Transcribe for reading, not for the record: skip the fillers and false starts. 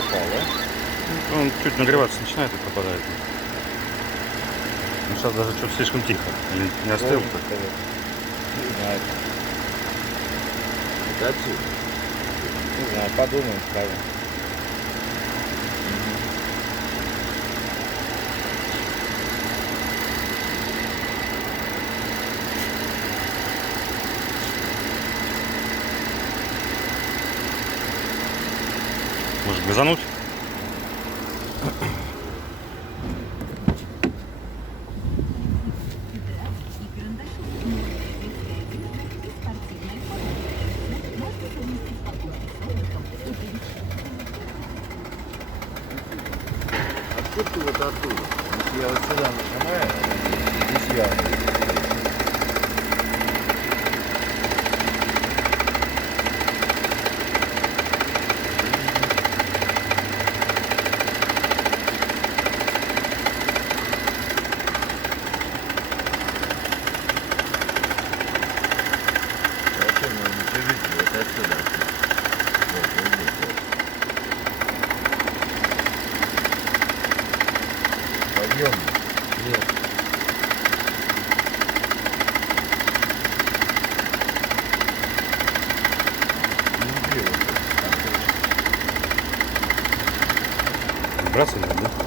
пропало. Он чуть нагреваться начинает и пропадает. Ну, сейчас даже что-то слишком тихо. Или не остыл? Не знаю. Это отсюда. Не знаю, подумаем, скажем. Может, газануть? Откуда вот оттуда? Если я вот сюда нажимаю, здесь я. Вообще, ну, не привыкли вот отсюда. Вот, вот здесь вот. Подъем. Нет. Внутри вот. Вибрация, да?